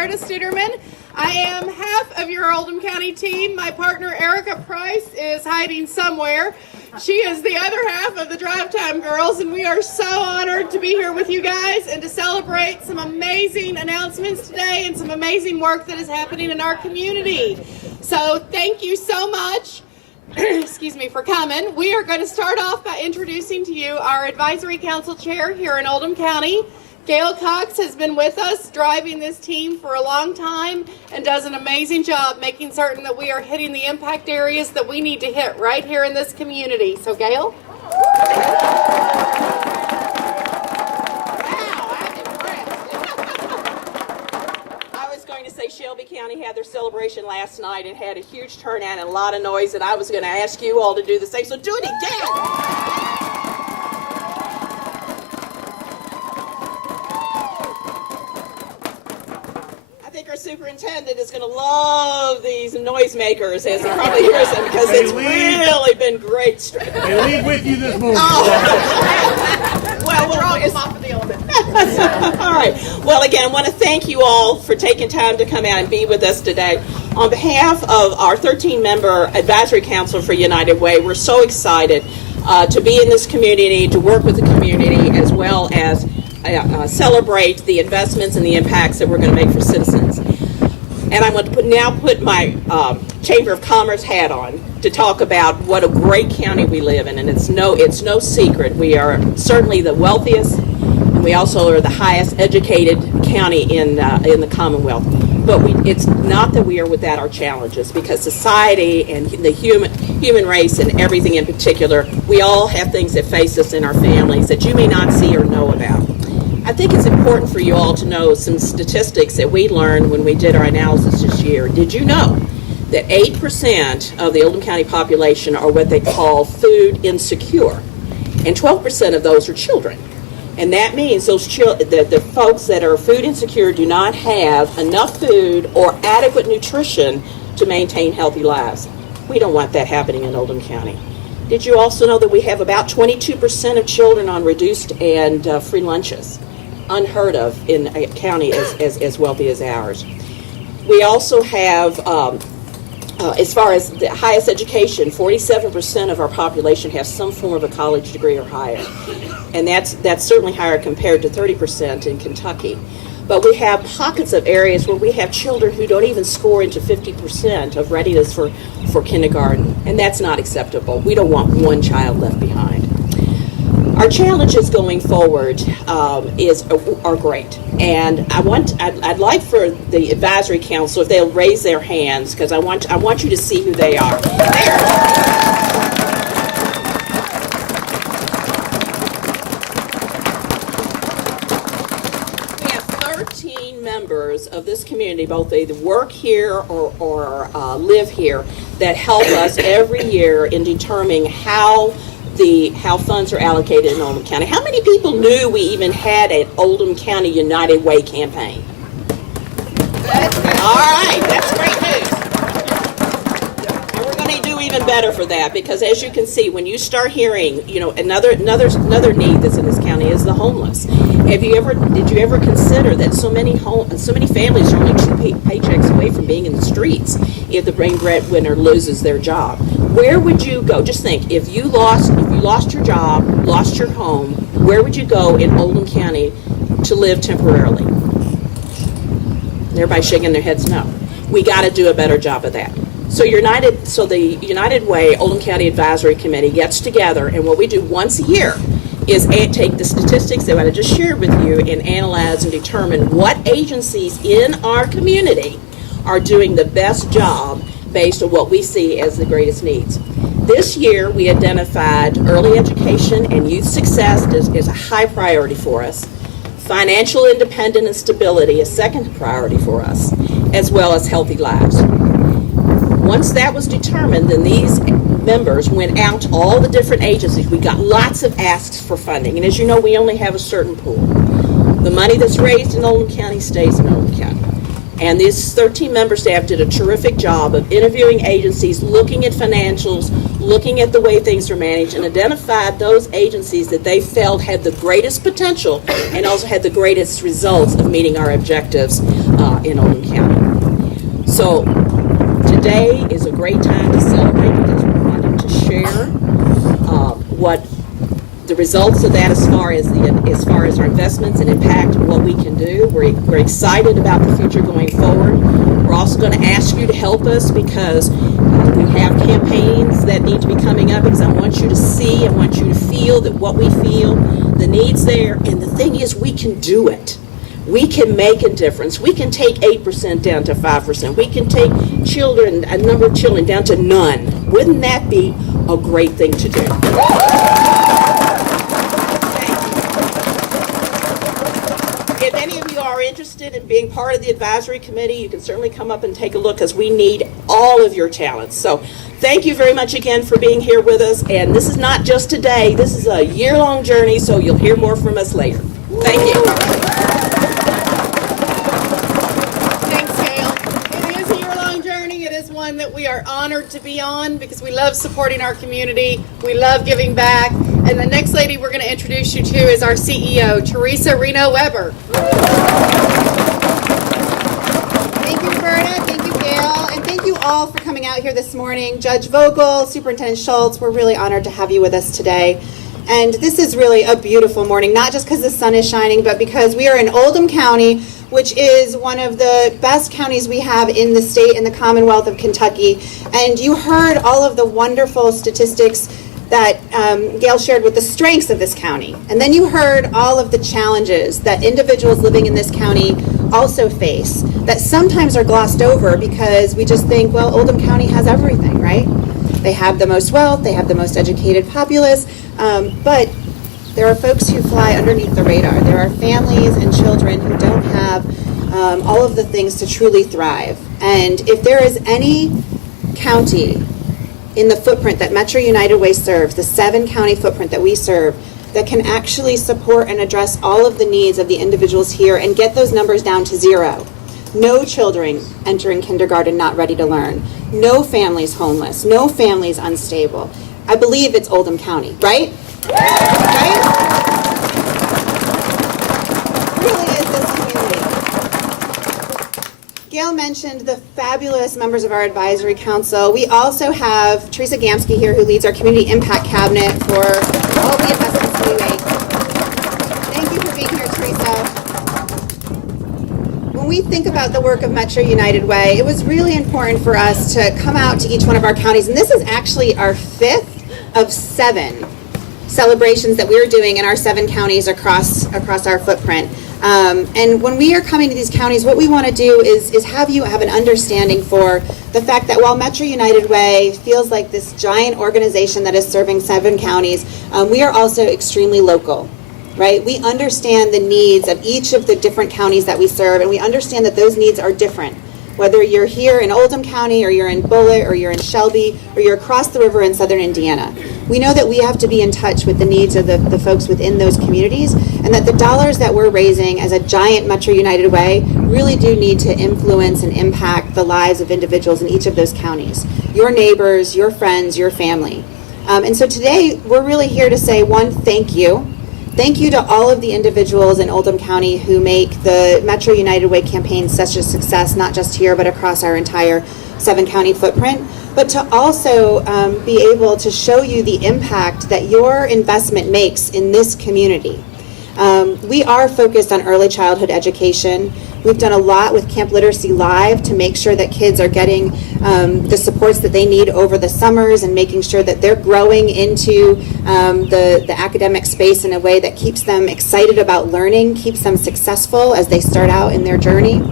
Loretta Studerman. I am half of your Oldham County team. My partner Erica Price is hiding somewhere. She is the other half of the Drive Time Girls, and we are so honored to be here with you guys and to celebrate some amazing announcements today and some amazing work that is happening in our community. So thank you so much. Excuse me for coming. We are going to start off by introducing to you our Advisory Council Chair here in Oldham County. Gail Cox has been with us driving this team for a long time and does an amazing job making certain that we are hitting the impact areas that we need to hit right here in this community. So Gail? Shelby County had their celebration last night and had a huge turnout and a lot of noise, and I was going to ask you all to do the same, so do it again. I think our superintendent is going to love these noisemakers as he probably hears them, because it's really been great. They leave with you this morning. Well, we'll draw them off of the element. All right. Well, again, I want to thank you all for taking time to come out and be with us today. On behalf of our 13-member Advisory Council for United Way, we're so excited to be in this community, to work with the community, as well as celebrate the investments and the impacts that we're going to make for citizens. And I want to now put my Chamber of Commerce hat on to talk about what a great county we live in. And it's no secret. We are certainly the wealthiest, and we also are the highest educated county in the Commonwealth. But it's not that we are without our challenges, because society and the human race and everything in particular, we all have things that face us in our families that you may not see or know about. I think it's important for you all to know some statistics that we learned when we did our analysis this year. Did you know that 8% of the Oldham County population are what they call food insecure, and 12% of those are children? And that means the folks that are food insecure do not have enough food or adequate nutrition to maintain healthy lives. We don't want that happening in Oldham County. Did you also know that we have about 22% of children on reduced and free lunches? Unheard of in a county as wealthy as ours. We also have, as far as the highest education, 47% of our population has some form of a college degree or higher. And that's certainly higher compared to 30% in Kentucky. But we have pockets of areas where we have children who don't even score into 50% of readiness for kindergarten. And that's not acceptable. We don't want one child left behind. Our challenges going forward are great, and I'd like for the Advisory Council, if they'll raise their hands, because I want you to see who they are. We have 13 members of this community, both they either work here or live here, that help us every year in determining how funds are allocated in Oldham County. How many people knew we even had an Oldham County United Way campaign? All right, that's great news. And we're going to do even better for that, because as you can see, when you start hearing, another need that's in this county is the homeless. Did you ever consider that so many families are only 2 paychecks away from being in the streets if the main breadwinner loses their job? Where would you go? Just think, if you lost your job, lost your home, where would you go in Oldham County to live temporarily? Everybody's shaking their heads no. We got to do a better job of that. So the United Way Oldham County Advisory Committee gets together, and what we do once a year is take the statistics that I just shared with you and analyze and determine what agencies in our community are doing the best job based on what we see as the greatest needs. This year, we identified early education and youth success as a high priority for us. Financial independence and stability, a second priority for us, as well as healthy lives. Once that was determined, then these members went out to all the different agencies. We got lots of asks for funding, and as you know, we only have a certain pool. The money that's raised in Oldham County stays in Oldham County. And this 13-member staff did a terrific job of interviewing agencies, looking at financials, looking at the way things are managed, and identified those agencies that they felt had the greatest potential and also had the greatest results of meeting our objectives in Oldham County. So today is a great time to celebrate because we wanted to share what the results of that as far as our investments and impact and what we can do. We're excited about the future going forward. We're also going to ask you to help us because we have campaigns that need to be coming up because I want you to see, I want you to feel that what we feel, the needs there, and the thing is we can do it. We can make a difference. We can take 8% down to 5%. We can take children, a number of children, down to none. Wouldn't that be a great thing to do? If any of you are interested in being part of the advisory committee, you can certainly come up and take a look because we need all of your talents. So thank you very much again for being here with us. And this is not just today. This is a year-long journey, so you'll hear more from us later. Thank you. Thanks, Gail. It is a year-long journey. It is one that we are honored to be on because we love supporting our community. We love giving back. And the next lady we're going to introduce you to is our CEO, Teresa Reno Weber. Thank you, Roberta. Thank you, Gail. And thank you all for coming out here this morning. Judge Vogel, Superintendent Schultz, we're really honored to have you with us today. And this is really a beautiful morning, not just because the sun is shining, but because we are in Oldham County, which is one of the best counties we have in the state and the Commonwealth of Kentucky. And you heard all of the wonderful statistics that Gail shared with the strengths of this county. And then you heard all of the challenges that individuals living in this county also face that sometimes are glossed over because we just think, well, Oldham County has everything, right? They have the most wealth, they have the most educated populace, but there are folks who fly underneath the radar. There are families and children who don't have all of the things to truly thrive. And if there is any county in the footprint that Metro United Way serves, the 7-county footprint that we serve, that can actually support and address all of the needs of the individuals here and get those numbers down to 0. No children entering kindergarten not ready to learn. No families homeless. No families unstable. I believe it's Oldham County, right? Right? Really is this community. Gail mentioned the fabulous members of our advisory council. We also have Teresa Gamsky here, who leads our community impact cabinet for all the investments we make. Thank you for being here, Teresa. When we think about the work of Metro United Way, it was really important for us to come out to each one of our counties, and this is actually our 5th of 7 celebrations that we're doing in our 7 counties across our footprint. And when we are coming to these counties, what we want to do is have you have an understanding for the fact that while Metro United Way feels like this giant organization that is serving 7 counties, we are also extremely local, right? We understand the needs of each of the different counties that we serve, and we understand that those needs are different. Whether you're here in Oldham County, or you're in Bullitt, or you're in Shelby, or you're across the river in southern Indiana, we know that we have to be in touch with the needs of the folks within those communities, and that the dollars that we're raising as a giant Metro United Way really do need to influence and impact the lives of individuals in each of those counties, your neighbors, your friends, your family. And so today, we're really here to say, one, thank you. Thank you to all of the individuals in Oldham County who make the Metro United Way campaign such a success, not just here, but across our entire 7-county footprint, but to also be able to show you the impact that your investment makes in this community. We are focused on early childhood education. We've done a lot with Camp Literacy Live to make sure that kids are getting the supports that they need over the summers and making sure that they're growing into the academic space in a way that keeps them excited about learning, keeps them successful as they start out in their journey.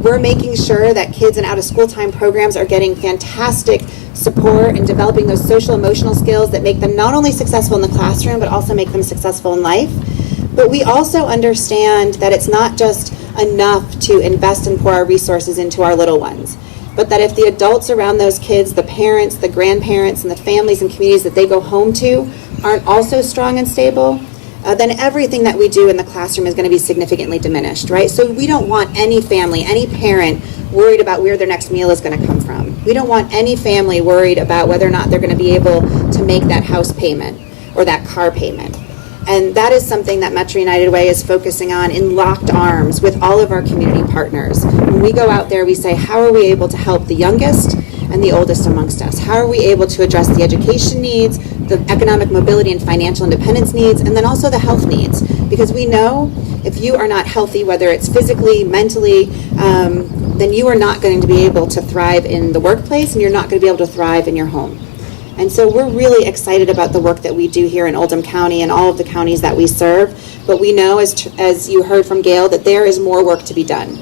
We're making sure that kids in out-of-school time programs are getting fantastic support and developing those social emotional skills that make them not only successful in the classroom, but also make them successful in life. But we also understand that it's not just enough to invest and pour our resources into our little ones, but that if the adults around those kids, the parents, the grandparents, and the families and communities that they go home to aren't also strong and stable, then everything that we do in the classroom is going to be significantly diminished, right? So we don't want any family, any parent worried about where their next meal is going to come from. We don't want any family worried about whether or not they're going to be able to make that house payment or that car payment. And that is something that Metro United Way is focusing on in locked arms with all of our community partners. When we go out there, we say, how are we able to help the youngest and the oldest amongst us? How are we able to address the education needs, the economic mobility and financial independence needs, and then also the health needs? Because we know if you are not healthy, whether it's physically, mentally, then you are not going to be able to thrive in the workplace, and you're not going to be able to thrive in your home. And so we're really excited about the work that we do here in Oldham County and all of the counties that we serve. But we know, as you heard from Gail, that there is more work to be done.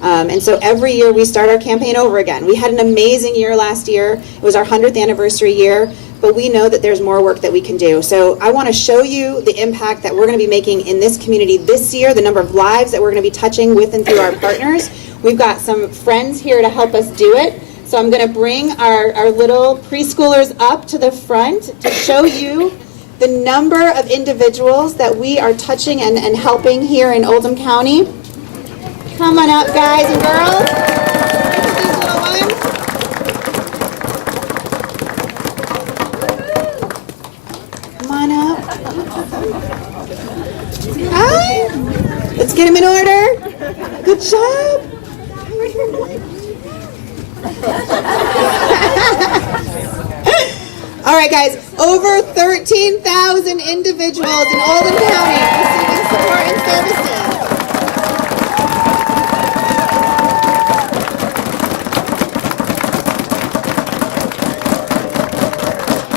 And so every year we start our campaign over again. We had an amazing year last year. It was our 100th anniversary year, but we know that there's more work that we can do. So I want to show you the impact that we're going to be making in this community this year, the number of lives that we're going to be touching with and through our partners. We've got some friends here to help us do it. So I'm going to bring our little preschoolers up to the front to show you the number of individuals that we are touching and helping here in Oldham County. Come on up, guys and girls. These little ones. Come on up. Hi. Let's get them in order. Good job. All right, guys, over 13,000 individuals in Oldham County receiving support and services.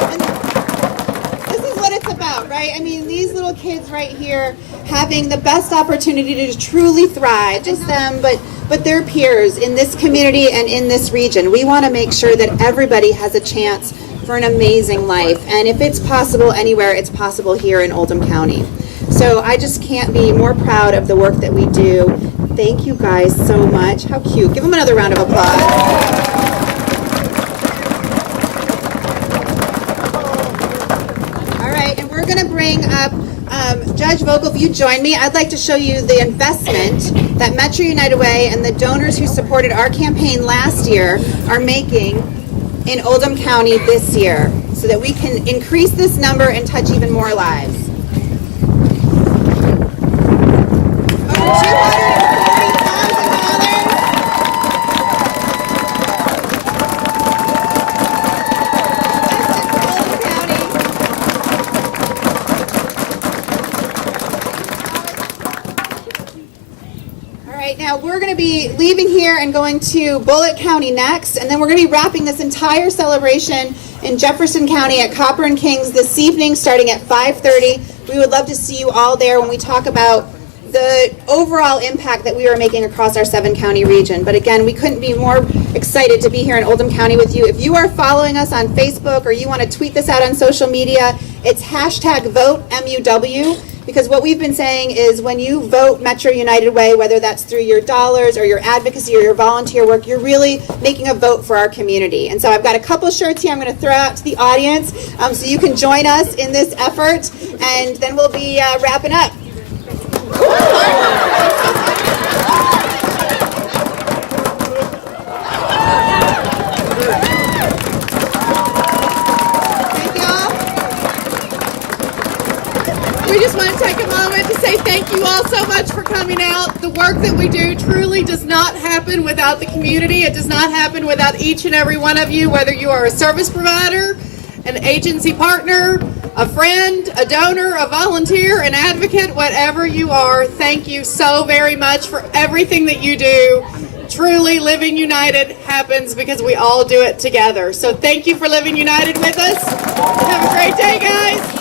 And this is what it's about, right? I mean, these little kids right here having the best opportunity to truly thrive, just them, but their peers in this community and in this region. We want to make sure that everybody has a chance for an amazing life. And if it's possible anywhere, it's possible here in Oldham County. So I just can't be more proud of the work that we do. Thank you guys so much. How cute. Give them another round of applause. All right, and we're going to bring up Judge Vogel, if you join me, I'd like to show you the investment that Metro United Way and the donors who supported our campaign last year are making in Oldham County this year so that we can increase this number and touch even more lives. Over Now we're going to be leaving here and going to Bullitt County next, and then we're going to be wrapping this entire celebration in Jefferson County at Copper and Kings this evening starting at 5:30. We would love to see you all there when we talk about the overall impact that we are making across our 7-county region. But again, we couldn't be more excited to be here in Oldham County with you. If you are following us on Facebook or you want to tweet this out on social media, it's #VoteMUW. Because what we've been saying is when you vote Metro United Way, whether that's through your dollars or your advocacy or your volunteer work, you're really making a vote for our community. And so I've got a couple shirts here I'm going to throw out to the audience so you can join us in this effort, and then we'll be wrapping up. We just want to take a moment to say thank you all so much for coming out. The work that we do truly does not happen without the community. It does not happen without each and every one of you, whether you are a service provider, an agency partner, a friend, a donor, a volunteer, an advocate, whatever you are. Thank you so very much for everything that you do. Truly, Living United happens because we all do it together. So thank you for Living United with us. Have a great day, guys.